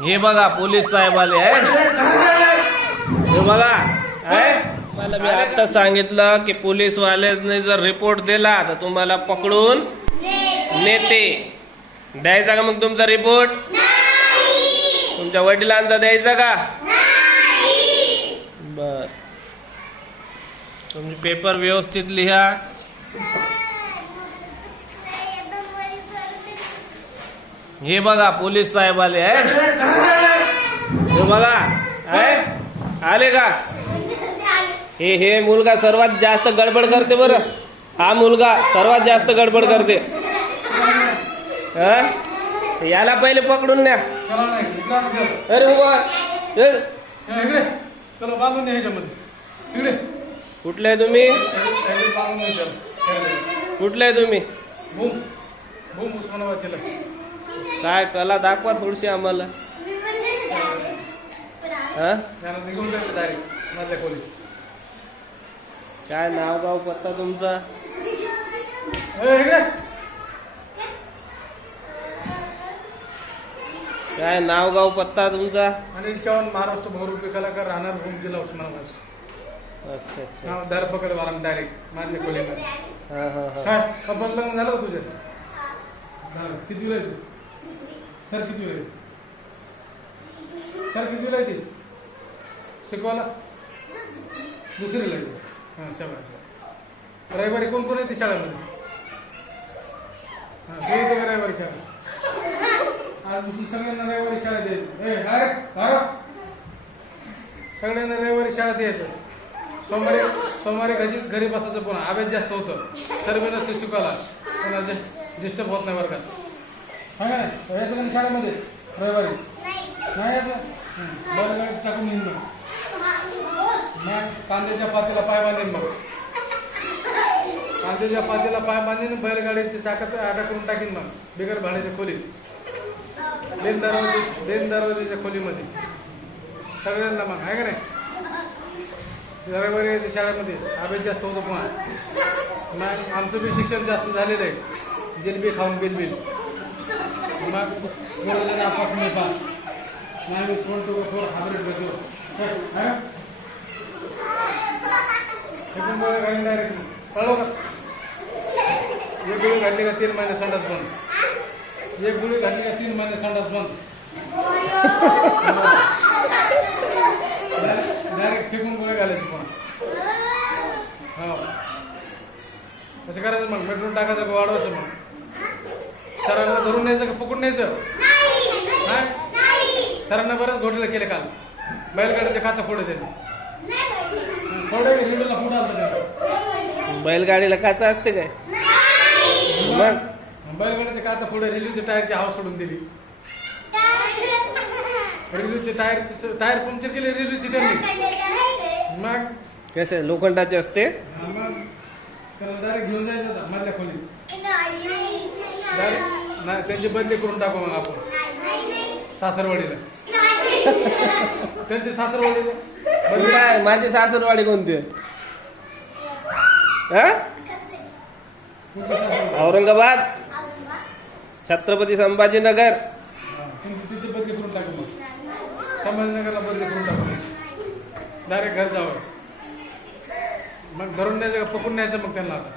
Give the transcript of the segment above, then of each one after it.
हे बघा पोलीस साहेब आले आहे. हे बघा आहे. मला मी आता सांगितलं की पोलीस वाल्याने जर रिपोर्ट दिला तर तुम्हाला पकडून नेते. द्यायचा का मग तुमचा रिपोर्ट? तुमच्या वडिलांचा द्यायचा का? बर. तुम्ही पेपर व्यवस्थित लिहा. हे बघा पोलीस साहेब आले आहे. हे बघा आहे. आले का? हे मुलगा सर्वात जास्त गडबड करते बरं. हा मुलगा सर्वात जास्त गडबड करते. याला पहिले पकडून न्या. अरे कुठले तुम्ही? कुठले तुम्ही? काय कला दाखवा थोडीशी आम्हाला. काय नाव गाव पत्ता तुमचा? काय नाव गाव पत्ता तुमचा? अनिल चव्हाण, महाराष्ट्र बहुरूपी कलाकार, राहणार भूम, जिल्हा उस्मानाबाद. अच्छा अच्छा. धरपकड वारंट डायरेक्ट माझ्या खोलीमध्ये. काय पप्पाचं लग्न झालं का तुझ्या? झालं. किती वेळ सर? किती वेळ सर? किती वेळ येते शिकवायला? दुसरीला येते. हां शाळा. रविवारी कोण कोण येते शाळेमध्ये? हां तू येते का रविवारी शाळा? आज दुसरी सगळ्यांना रविवारी शाळेत यायचं. सगळ्यांना रविवारी शाळेत यायचं. सोमवारी घरी बसायचं. पुन्हा अभ्यास जास्त होतं. सर्व नसते शिकवायला. पुन्हा डिस्टर्ब होत नाही वर्गात. हा का नाही? यायचं का शाळेमध्ये रविवारी? नाही यायचं. बैलगाडी टाकून येईन मग कांद्याच्या पातीला पाय बांधेन. मग कांद्याच्या पातीला पाय बांधेन. बैलगाडीच्या चाकात आटा करून टाकीन. मग बिगर भाड्याच्या खोलीत, देन दरवाजेच्या खोलीमध्ये सगळ्यांना. मग आहे का नाही? रविवारी यायचं शाळेमध्ये. अभ्यास जास्त होतो. पुन्हा मग आमचं बी शिक्षण जास्त झालेलं आहे. जिलबी खाऊन बिलबिल. मग थोडं नापास मी पास नाही. मी सोडतो थोडं हायब्रिड बसलो. हे पण गोळ्या घालून डायरेक्ट कळलो का? एक गोळी घातली का 3 महिने संडास बंद. एक गोळी घातली का 3 महिने संडास बंद. डायरेक्ट फेकून गोळ्या घालायची. पण हो कसं करायचं मग? मेट्रोन टाकायचं का वाढवायचं? मग सरांना धरून न्यायचं का पकडून न्यायचं? हा सरांना बरंच घोटाळा केले काल. बैलगाडीच्या काचा फोडे त्यांनी. फोडे रेडिओला फोडा आलता. बैलगाडीला काचा असते काय? मग बैलगाडीच्या काचा फोडे. रेल्वेच्या टायरची हवा सोडून दिली. रेल्वेचे टायर पंक्चर केले रेल्वेचे त्यांनी. मग कसे लोखंडाचे असते? मग त्याला डायरेक्ट घेऊन जायचं मधल्या खोलीत. नाही त्यांची बदली करून टाकू मग आपण सासरवाडीला. त्यांची सासरवाडीला. काय माझी सासरवाडी कोणती? औरंगाबाद, छत्रपती संभाजीनगर. तिथे बदली करून टाकू. मग संभाजीनगरला बदली करून टाकू. डायरेक्ट घर जावं. मग धरून न्यायचं का पकडून न्यायचं? मग त्यांना आता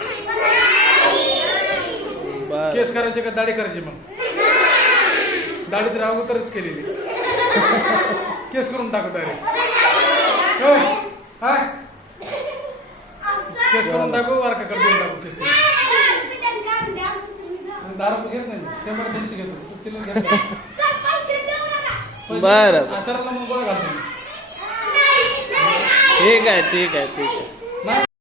केस करायचे का दाढी करायची? मग दाढी तर अगोदरच केलेली. केस करून टाकू डायरेक्ट. केस करून टाकू. वारका देऊन टाकू. केस दारू घेत नाही. 100 घेतो. बरं सरांना मग गोळ्या घालतो. ठीक आहे.